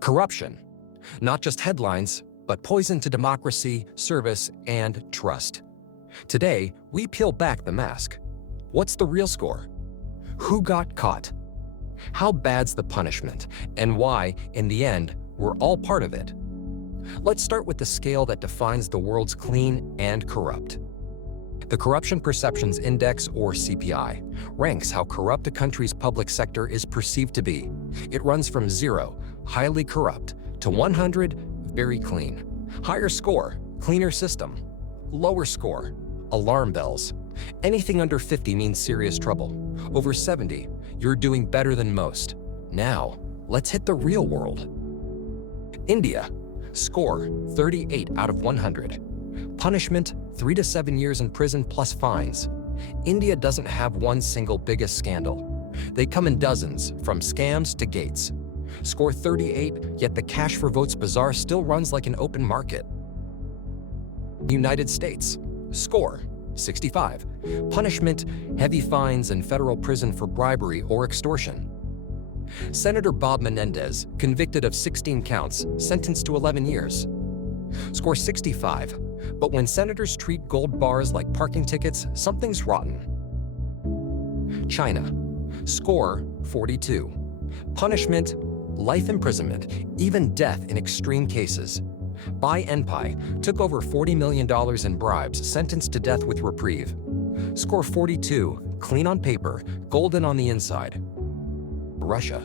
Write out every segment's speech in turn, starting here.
Corruption, not just headlines, but poison to democracy, service, and trust. Today, we peel back the mask. What's the real score? Who got caught? How bad's the punishment? And why, in the end, we're all part of it? Let's start with the scale that defines the world's clean and corrupt. The Corruption Perceptions Index, or CPI, ranks how corrupt a country's public sector is perceived to be. It runs from 0, highly corrupt, to 100, very clean. Higher score, cleaner system. Lower score, alarm bells. Anything under 50 means serious trouble. Over 70, you're doing better than most. Now, let's hit the real world. India, score 38 out of 100. Punishment, 3 to 7 years in prison plus fines. India doesn't have one single biggest scandal. They come in dozens, from scams to gates. Score 38, yet the cash for votes bazaar still runs like an open market. United States, score 65. Punishment, heavy fines and federal prison for bribery or extortion. Senator Bob Menendez, convicted of 16 counts, sentenced to 11 years. Score 65. But when senators treat gold bars like parking tickets, something's rotten. China, score 42. Punishment, life imprisonment, even death in extreme cases. Bai Enpai took over $40 million in bribes, sentenced to death with reprieve. Score 42, clean on paper, golden on the inside. Russia,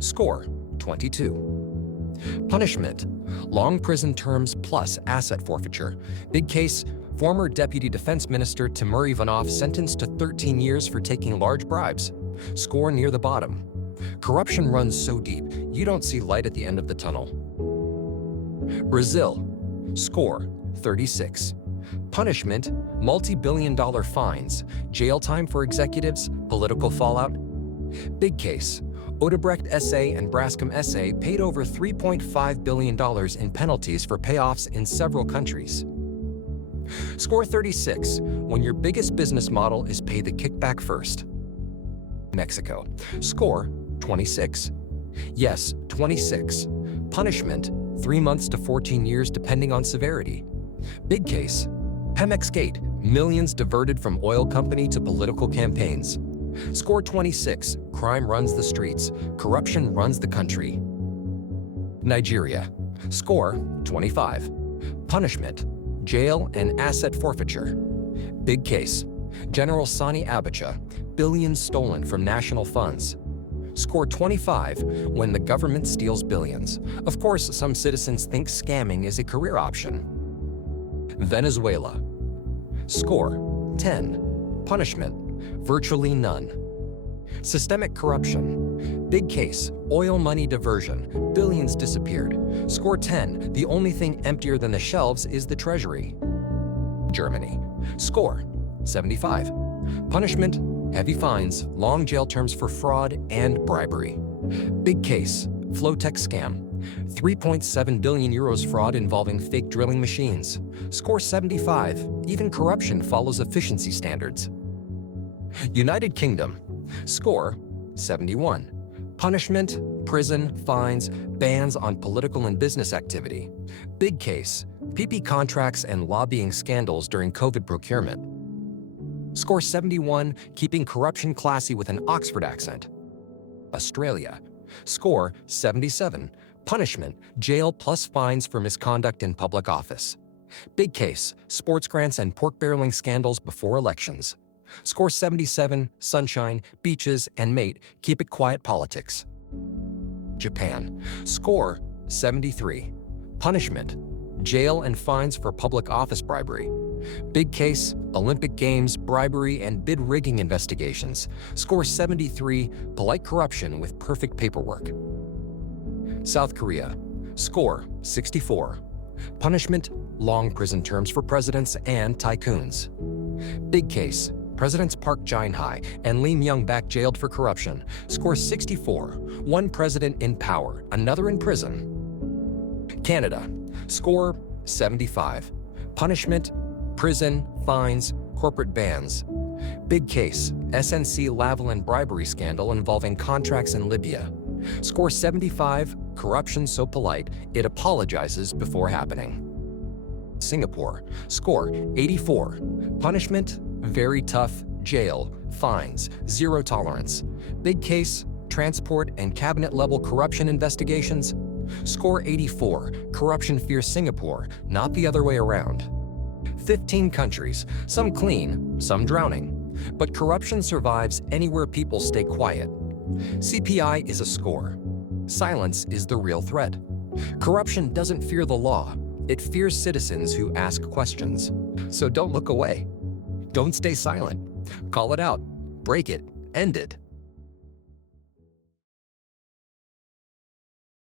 score 22. Punishment, long prison terms plus asset forfeiture. Big case, former Deputy Defense Minister Timur Ivanov sentenced to 13 years for taking large bribes. Score near the bottom. Corruption runs so deep, you don't see light at the end of the tunnel. Brazil, score 36. Punishment, multi-billion-dollar fines, jail time for executives, political fallout. Big case, Odebrecht SA and Braskem SA paid over $3.5 billion in penalties for payoffs in several countries. Score 36, when your biggest business model is pay the kickback first. Mexico, score 26. Yes, 26. Punishment, 3 months to 14 years depending on severity. Big case, Pemex Gate, millions diverted from oil company to political campaigns. Score 26, crime runs the streets, corruption runs the country. Nigeria, score 25. Punishment, jail and asset forfeiture. Big case, General Sani Abacha, billions stolen from national funds. Score 25, when the government steals billions. Of course, some citizens think scamming is a career option. Venezuela, score 10. Punishment, virtually none. Systemic corruption. Big case, oil money diversion, billions disappeared. Score 10, the only thing emptier than the shelves is the treasury. Germany, score 75. Punishment, heavy fines, long jail terms for fraud and bribery. Big case, Flowtech scam. 3.7 billion euros fraud involving fake drilling machines. Score 75, even corruption follows efficiency standards. United Kingdom, score 71. Punishment, prison, fines, bans on political and business activity. Big case, PP contracts and lobbying scandals during COVID procurement. Score 71, keeping corruption classy with an Oxford accent. Australia, score 77. Punishment, jail plus fines for misconduct in public office. Big case, sports grants and pork barreling scandals before elections. Score 77, sunshine, beaches, and mate, keep it quiet politics. Japan, score 73. Punishment, jail and fines for public office bribery. Big case, Olympic Games, bribery, and bid rigging investigations. Score 73, polite corruption with perfect paperwork. South Korea, score 64. Punishment, long prison terms for presidents and tycoons. Big case, Presidents Park Geun-hye and Lee Myung-bak jailed for corruption. Score 64, one president in power, another in prison. Canada, score 75. Punishment, prison, fines, corporate bans. Big case, SNC Lavalin bribery scandal involving contracts in Libya. Score 75, corruption so polite, it apologizes before happening. Singapore. Score 84, punishment, very tough, jail, fines, zero tolerance. Big case, transport and cabinet-level corruption investigations. Score 84, corruption fears Singapore, not the other way around. 15 countries, some clean, some drowning. But corruption survives anywhere people stay quiet. CPI is a score. Silence is the real threat. Corruption doesn't fear the law. It fears citizens who ask questions. So don't look away. Don't stay silent. Call it out. Break it. End it.